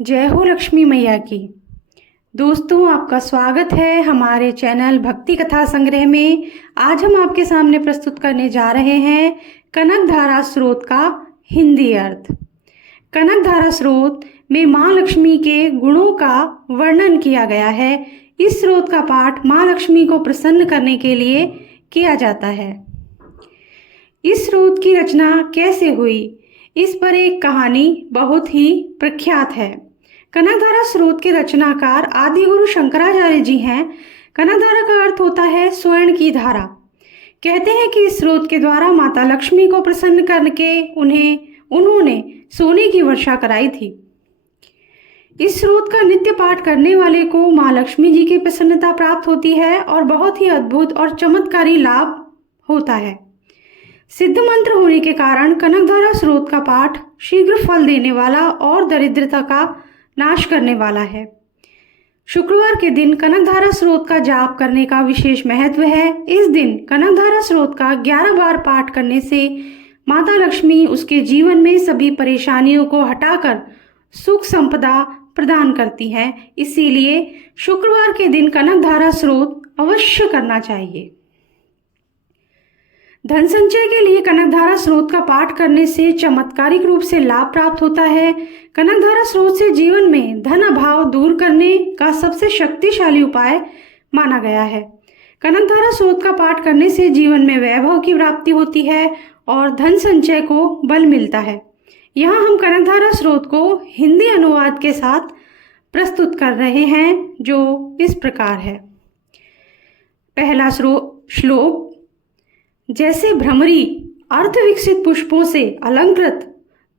जय हो लक्ष्मी मैया की। दोस्तों, आपका स्वागत है हमारे चैनल भक्ति कथा संग्रह में। आज हम आपके सामने प्रस्तुत करने जा रहे हैं कनकधारा स्रोत का हिंदी अर्थ। कनकधारा स्रोत में माँ लक्ष्मी के गुणों का वर्णन किया गया है। इस स्रोत का पाठ माँ लक्ष्मी को प्रसन्न करने के लिए किया जाता है। इस स्रोत की रचना कैसे हुई, इस पर एक कहानी बहुत ही प्रख्यात है। कनकधारा स्रोत के रचनाकार आदि गुरु शंकराचार्य जी हैं। कनकधारा का अर्थ होता है स्वर्ण की धारा। कहते हैं कि इस स्रोत के द्वारा माता लक्ष्मी को प्रसन्न करके उन्होंने सोने की वर्षा कराई थी। इस स्रोत का नित्य पाठ करने वाले को माँ लक्ष्मी जी की प्रसन्नता प्राप्त होती है और बहुत ही अद्भुत और चमत्कारी लाभ होता है। सिद्ध मंत्र होने के कारण कनकधारा स्रोत का पाठ शीघ्र फल देने वाला और दरिद्रता का नाश करने वाला है। शुक्रवार के दिन कनकधारा स्रोत का जाप करने का विशेष महत्व है। इस दिन कनकधारा स्रोत का 11 बार पाठ करने से माता लक्ष्मी उसके जीवन में सभी परेशानियों को हटाकर सुख संपदा प्रदान करती हैं। इसीलिए शुक्रवार के दिन कनकधारा स्रोत अवश्य करना चाहिए। धन संचय के लिए कनकधारा स्रोत का पाठ करने से चमत्कारिक रूप से लाभ प्राप्त होता है। कनकधारा स्रोत से जीवन में धन अभाव दूर करने का सबसे शक्तिशाली उपाय माना गया है। कनकधारा स्रोत का पाठ करने से जीवन में वैभव की प्राप्ति होती है और धन संचय को बल मिलता है। यहाँ हम कनकधारा स्रोत को हिंदी अनुवाद के साथ प्रस्तुत कर रहे हैं, जो इस प्रकार है। पहला श्लोक। जैसे भ्रमरी अर्ध विकसित पुष्पों से अलंकृत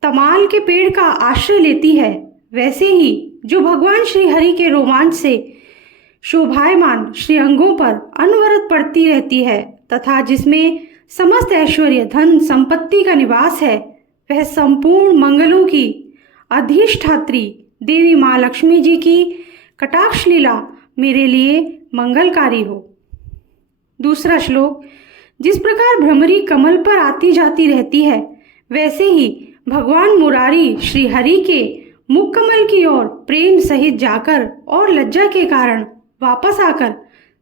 तमाल के पेड़ का आश्रय लेती है, वैसे ही जो भगवान श्री हरि के रोमांच से शोभायमान श्रीअंगों पर अनवरत पड़ती रहती है तथा जिसमें समस्त ऐश्वर्य धन संपत्ति का निवास है, वह संपूर्ण मंगलों की अधिष्ठात्री देवी माँ लक्ष्मी जी की कटाक्ष लीला मेरे लिए मंगलकारी हो। दूसरा श्लोक। जिस प्रकार भ्रमरी कमल पर आती जाती रहती है, वैसे ही भगवान मुरारी श्री हरि के मुख कमल की ओर प्रेम सहित जाकर और लज्जा के कारण वापस आकर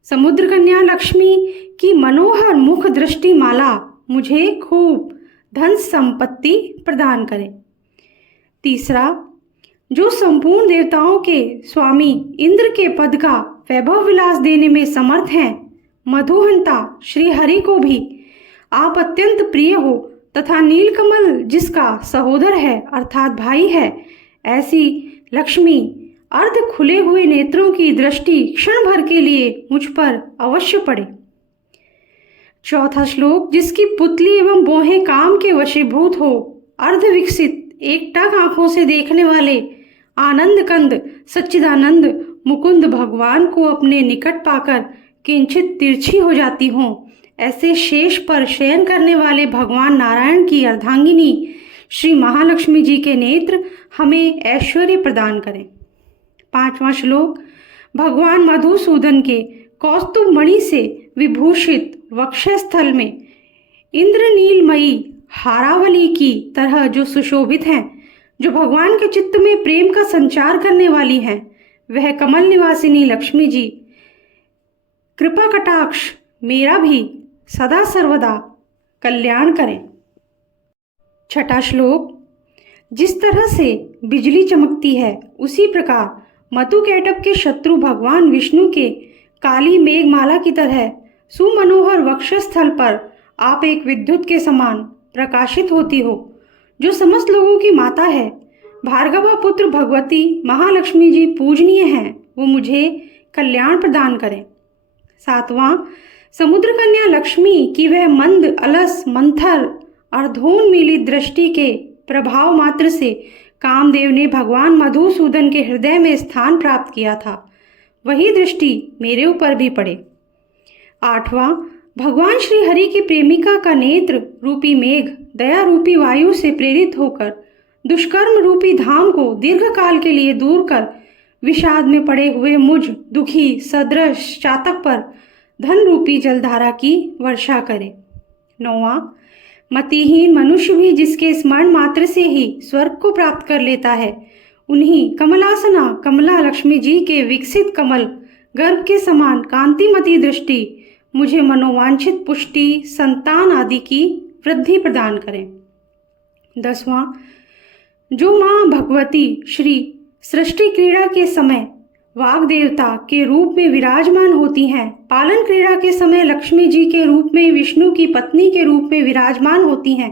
समुद्र कन्या लक्ष्मी की मनोहर मुख दृष्टि माला मुझे खूब धन संपत्ति प्रदान करे। तीसरा। जो संपूर्ण देवताओं के स्वामी इंद्र के पद का वैभव विलास देने में समर्थ हैं, मधुहंता श्री हरि को भी आप अत्यंत प्रिय हो तथा नीलकमल जिसका सहोदर है अर्थात भाई है, ऐसी लक्ष्मी अर्ध खुले हुए नेत्रों की दृष्टि क्षण भर के लिए मुझ पर अवश्य पड़े। चौथा श्लोक। जिसकी पुतली एवं बोहें काम के वशीभूत हो, अर्ध विकसित एकटक आंखों से देखने वाले आनंद कंद सच्चिदानंद मुकुंद भगवान को अपने निकट पाकर किंचित तिरछी हो जाती हों, ऐसे शेष पर शयन करने वाले भगवान नारायण की अर्धांगिनी श्री महालक्ष्मी जी के नेत्र हमें ऐश्वर्य प्रदान करें। पांचवा श्लोक। भगवान मधुसूदन के कौस्तुभ मणि से विभूषित वक्षस्थल में इंद्रनीलमयी हारावली की तरह जो सुशोभित हैं, जो भगवान के चित्त में प्रेम का संचार करने वाली हैं, वह कमल निवासिनी लक्ष्मी जी कृपा कटाक्ष मेरा भी सदा सर्वदा कल्याण करें। छठा श्लोक। जिस तरह से बिजली चमकती है, उसी प्रकार मतुकैटभ के शत्रु भगवान विष्णु के काली मेघमाला की तरह सुमनोहर वक्षस्थल पर आप एक विद्युत के समान प्रकाशित होती हो, जो समस्त लोगों की माता है। भार्गवा पुत्र भगवती महालक्ष्मी जी पूजनीय हैं, वो मुझे कल्याण प्रदान करें। सातवां। समुद्र कन्या लक्ष्मी की वह मंद अलस मंथर अर्धोन्मीली दृष्टि के प्रभाव मात्र से कामदेव ने भगवान मधुसूदन के हृदय में स्थान प्राप्त किया था, वही दृष्टि मेरे ऊपर भी पड़े। आठवां। भगवान श्री हरि की प्रेमिका का नेत्र रूपी मेघ दया रूपी वायु से प्रेरित होकर दुष्कर्म रूपी धाम को दीर्घ काल के लिए दूर कर विषाद में पड़े हुए मुझ दुखी सदृश चातक पर धन रूपी जलधारा की वर्षा करे। नौवां। मतिहीन मनुष्य भी जिसके स्मरण मात्र से ही स्वर्ग को प्राप्त कर लेता है, उन्हीं कमलासना कमला लक्ष्मी जी के विकसित कमल गर्भ के समान कांतिमती दृष्टि मुझे मनोवांछित पुष्टि संतान आदि की वृद्धि प्रदान करें। 10वां, जो माँ भगवती श्री सृष्टि क्रीड़ा के समय वाग देवता के रूप में विराजमान होती हैं, पालन क्रीड़ा के समय लक्ष्मी जी के रूप में विष्णु की पत्नी के रूप में विराजमान होती हैं,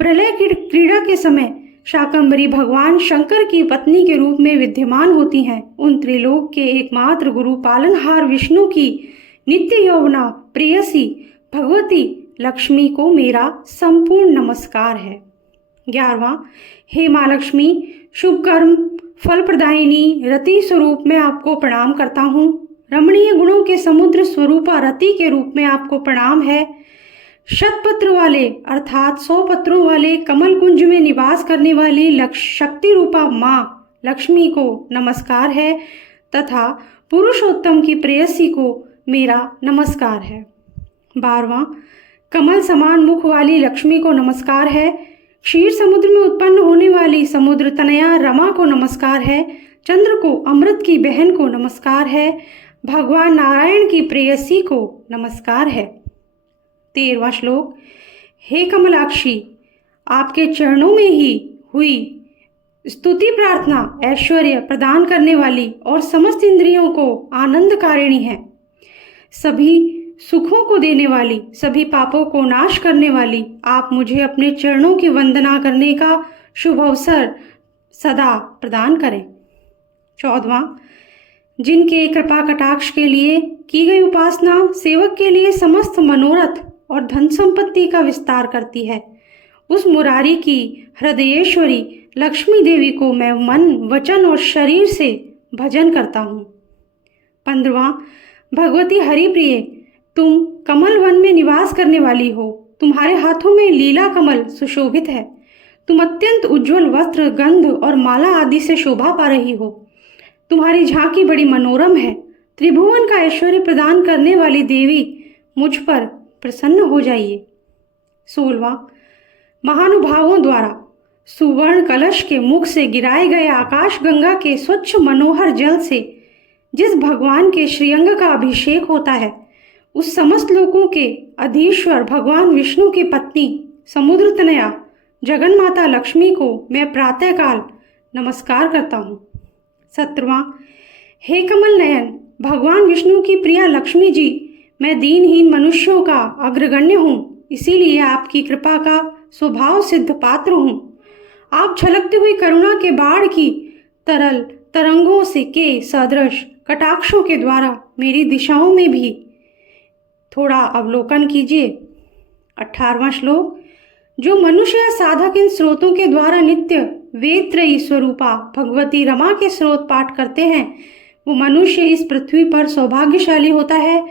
प्रलय क्रीड़ा के समय शाकंभरी भगवान शंकर की पत्नी के रूप में विद्यमान होती हैं, उन त्रिलोक के एकमात्र गुरु पालनहार विष्णु की नित्य यौवना प्रेयसी भगवती लक्ष्मी को मेरा संपूर्ण नमस्कार है। 11वां, हे माँ लक्ष्मी, शुभ कर्म फल प्रदायिनी रति स्वरूप में आपको प्रणाम करता हूँ। रमणीय गुणों के समुद्र स्वरूपा रति के रूप में आपको प्रणाम है। शतपत्र वाले अर्थात 100 पत्रों वाले कमल कुंज में निवास करने वाली शक्ति रूपा माँ लक्ष्मी को नमस्कार है तथा पुरुषोत्तम की प्रेयसी को मेरा नमस्कार है। 12वां, कमल समान मुख वाली लक्ष्मी को नमस्कार है। क्षीर समुद्र में उत्पन्न होने वाली समुद्र तनया रमा को नमस्कार है। चंद्र को अमृत की बहन को नमस्कार है। भगवान नारायण की प्रेयसी को नमस्कार है। 13वां श्लोक, हे कमलाक्षी, आपके चरणों में ही हुई स्तुति प्रार्थना ऐश्वर्य प्रदान करने वाली और समस्त इंद्रियों को आनंदकारिणी है। सभी सुखों को देने वाली, सभी पापों को नाश करने वाली आप मुझे अपने चरणों की वंदना करने का शुभ अवसर सदा प्रदान करें। 14वां, जिनके कृपा कटाक्ष के लिए की गई उपासना सेवक के लिए समस्त मनोरथ और धन संपत्ति का विस्तार करती है, उस मुरारी की हृदयेश्वरी लक्ष्मी देवी को मैं मन वचन और शरीर से भजन करता हूँ। 15वां, भगवती हरिप्रिय, तुम कमल वन में निवास करने वाली हो। तुम्हारे हाथों में लीला कमल सुशोभित है। तुम अत्यंत उज्जवल वस्त्र गंध और माला आदि से शोभा पा रही हो। तुम्हारी झांकी बड़ी मनोरम है। त्रिभुवन का ऐश्वर्य प्रदान करने वाली देवी मुझ पर प्रसन्न हो जाइए। 16वां, महानुभावों द्वारा सुवर्ण कलश के मुख से गिराए गए आकाश गंगा के स्वच्छ मनोहर जल से जिस भगवान के श्रीअंग का अभिषेक होता है, उस समस्त लोकों के अधीश्वर भगवान विष्णु की पत्नी समुद्र तनया जगन माता लक्ष्मी को मैं प्रातःकाल नमस्कार करता हूँ। 17वां, हे कमल नयन, भगवान विष्णु की प्रिया लक्ष्मी जी, मैं दीनहीन मनुष्यों का अग्रगण्य हूँ, इसीलिए आपकी कृपा का स्वभाव सिद्ध पात्र हूँ। आप छलकती हुई करुणा के बाढ़ की तरल तरंगों से के सदृश कटाक्षों के द्वारा मेरी दिशाओं में भी थोड़ा अवलोकन कीजिए। 18वां श्लोक, जो मनुष्य या साधक इन स्रोतों के द्वारा नित्य वेदत्रयी स्वरूपा भगवती रमा के स्रोत पाठ करते हैं, वो मनुष्य इस पृथ्वी पर सौभाग्यशाली होता है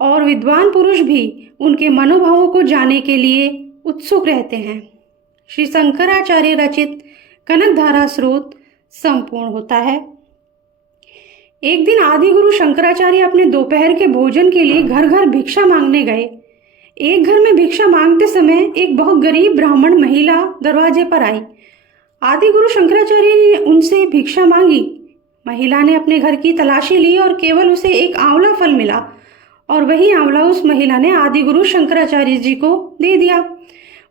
और विद्वान पुरुष भी उनके मनोभावों को जानने के लिए उत्सुक रहते हैं। श्री शंकराचार्य रचित कनकधारा स्रोत संपूर्ण होता है। एक दिन आदि गुरु शंकराचार्य अपने दोपहर के भोजन के लिए घर घर भिक्षा मांगने गए। एक घर में भिक्षा मांगते समय एक बहुत गरीब ब्राह्मण महिला दरवाजे पर आई। आदि गुरु शंकराचार्य ने उनसे भिक्षा मांगी। महिला ने अपने घर की तलाशी ली और केवल उसे एक आंवला फल मिला और वही आंवला उस महिला ने आदि गुरु शंकराचार्य जी को दे दिया।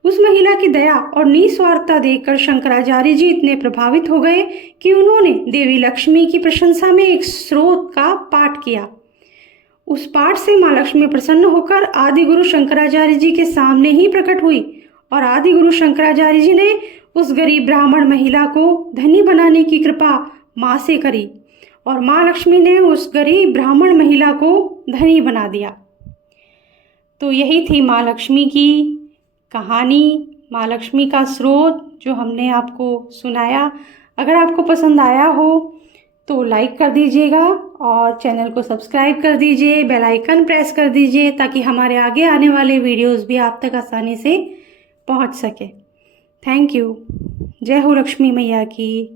उस महिला की दया और निस्वार्थता देखकर शंकराचार्य जी इतने प्रभावित हो गए कि उन्होंने देवी लक्ष्मी की प्रशंसा में एक स्रोत का पाठ किया। उस पाठ से माँ लक्ष्मी प्रसन्न होकर आदि गुरु शंकराचार्य जी के सामने ही प्रकट हुई और आदि गुरु शंकराचार्य जी ने उस गरीब ब्राह्मण महिला को धनी बनाने की कृपा माँ से करी और माँ लक्ष्मी ने उस गरीब ब्राह्मण महिला को धनी बना दिया। तो यही थी माँ लक्ष्मी की कहानी, माँ लक्ष्मी का स्रोत जो हमने आपको सुनाया। अगर आपको पसंद आया हो तो लाइक कर दीजिएगा और चैनल को सब्सक्राइब कर दीजिए, बेल आइकन प्रेस कर दीजिए ताकि हमारे आगे आने वाले वीडियोस भी आप तक आसानी से पहुंच सके। Thank you. जय हो लक्ष्मी मैया की।